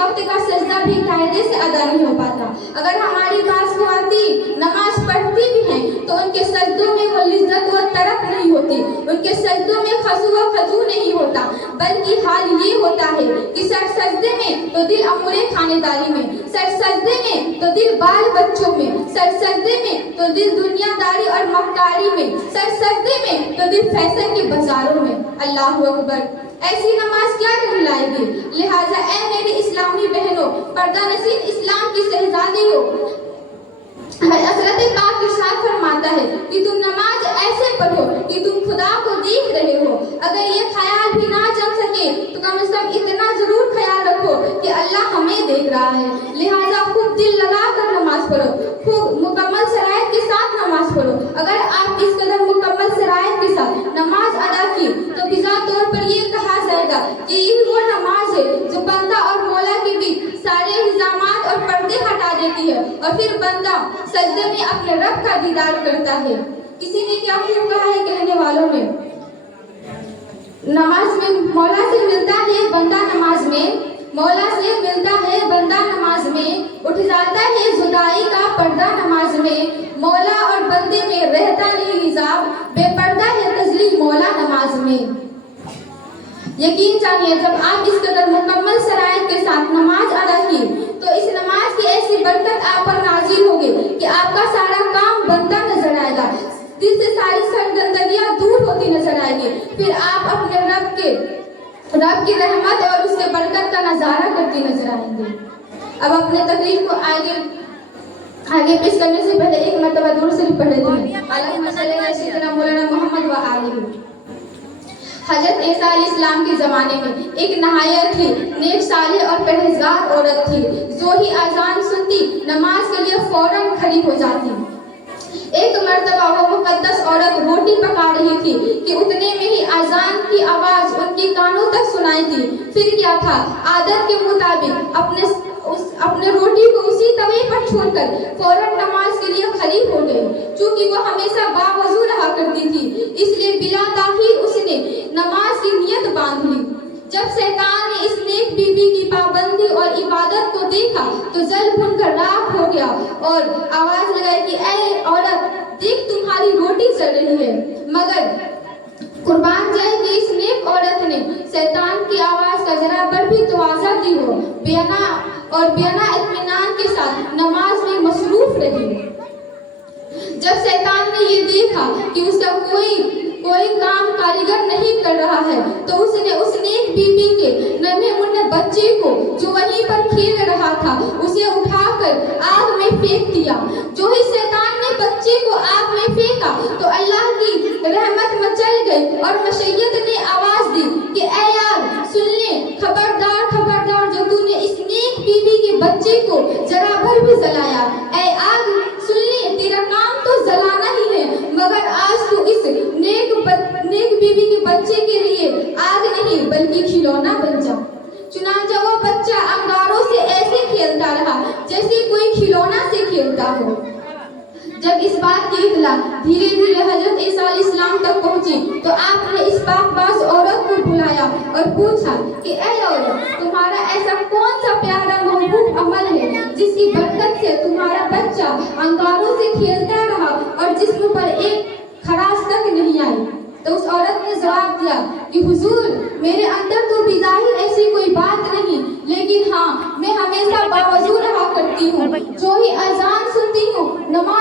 वक्त का सजदा भी कायदे से अदा नहीं हो पाता। अगर हमारी बात आती नमाज पढ़ती भी हैं तो उनके सजदों में वो लिज्जत व तरफ नहीं होती, उनके सजदों में खशू व खजू नहीं होता, बल्कि हाल ये होता है कि सर सजदे में तो दिल अमूरे खानेदारी में, सर सजदे में तो दिल बाल बच्चों में, सर सजदे में तो दिल दुनियादारी और मक्कारी में, सर सजदे में तो दिल फैशन के बाजारों में। अल्लाहु अकबर। ऐसी नमाज क्या कहलाएगी? लिहाजा ऐ मेरी इस्लामी बहनों, पर्दा नसीब इस्लाम की शहजादियों, हज़रत पाक इरशाद फरमाता है कि तुम नमाज ऐसे पढ़ो कि तुम खुदा को देख रहे हो। अगर ये ख्याल भी ना जम सके तो कम से कम इतना जरूर ख्याल रखो कि अल्लाह हमें देख रहा है। लिहाजा खूब दिल लगा कर नमाज पढ़ो, खूब मुकम्मल शराइत के साथ नमाज पढ़ो। अगर आप इस कदर मुकम्मल शराइत के साथ नमाज अदा की तो बिज़ा तौर पर ये कहा जाएगा कि यही वो नमाज है जो बंदा और मौला के बीच सारे हिजामात और पर्दे हटा देती है और फिर बंदा सजदे में अपने रब का दीदार करता है। किसी ने क्या खूब कहा है कहने वालों ने, नमाज में मौला से मिलता है बंदा, नमाज में मौला से मिलता है बंदा, नमाज में उठ जाता है जुदाई का पर्दा, नमाज में मौला और बंदे में रहता नहीं हिजाब, बेपर्दा है तजली मौला नमाज में। यकीन जानिए जब आप इस कदर मुकम्मल शराइत के साथ नमाज अदा की तो इस नमाज की ऐसी बरकत आप पर नाजिल होगी कि आपका सारा काम बनता नजर आएगा, दिल से सारी सरगंदगियां दूर होती नजर आएगी, फिर आप अपने रब की रहमत और उसके बरकत का नजारा करती नजर आएंगे। अब अपने तकरीर को आगे पेश करने से पहले एक मरतबा दूर से पढ़ लेते हैं। अल्लाहुम्मा सल्ली अला सय्यिदना मौलाना मोहम्मद व आलिही। हजरत ईसा अलैहिस्सलाम के ज़माने में एक नहायत ही नेक साले और परहेजगार औरत थी जो ही अजान सुनती नमाज के लिए फौरन खड़ी हो जाती। एक मर्तबा वो मुकद्दस औरत रोटी पका रही थी कि उतने में ही अजान की आवाज़ उनके कानों तक सुनाई दी। फिर क्या था, आदत के मुताबिक अपने रोटी को उसी तवे पर छोड़कर फौरन नमाज के लिए खड़ी हो गई। चूंकि वो हमेशा बावजू रहा करती थी इसलिए बिला ताखीर उसने नमाज की नियत बांध ली। जब शैतान ने इस नेक बीबी की पाबंदी और इबादत को देखा तो जल भुनकर राख हो गया और आवाज लगाई कि ऐ औरत, देख तुम्हारी रोटी जल रही है। मगर कुर्बान जाए कि इस नेक औरत ने शैतान की आवाज का जरा पर भी तवाज़ा दी हो, बिना इत्मीनान के साथ नमाज में मसरूफ रही। जब शैतान ने ये देखा कि उसका कोई काम कारीगर नहीं कर रहा है तो उसने उस नेक बीबी के नन्हे मुन्ने बच्चे को जो वहीं पर खेल रहा था उसे उठाकर आग में फेंक दिया। जो ही शैतान ने बच्चे को आग में फेंका तो अल्लाह की रहमत मचल गई और मशैयत ने आवाज दी कि ऐ यार सुन ले, खबरदार खबरदार जो तूने इस नेक बीबी के बच्चे को जरा भर भी जलाया। ऐ आग सुन ले, तेरा काम तो जलाना ही है मगर आज तू इस नेक बीबी के बच्चे के लिए आग नहीं बल्कि खिलौना बन जा। चुनांचे वो बच्चा अंगारों से ऐसे खेलता रहा जैसे कोई खिलौना से खेलता हो। जब इस बात की इत्तला धीरे धीरे हजरत ईसा अलैहिस्सलाम तक पहुंची तो आपने इस पाकबाज औरत को बुलाया और पूछा कि ऐ औरत, तुम्हारा ऐसा कौन सा प्यारा महबूब अमल है जिसकी बरकत से तुम्हारा बच्चा अंगारों से खेलता रहा और जिस्म पर एक खराश तक नहीं आई। तो उस औरत ने जवाब दिया कि हुजूर, मेरे अंदर तो बिज़ाहिर ऐसी कोई बात नहीं, लेकिन हाँ मैं हमेशा बावजू रहा करती हूँ। जो ही अजान सुनती हूँ नमाज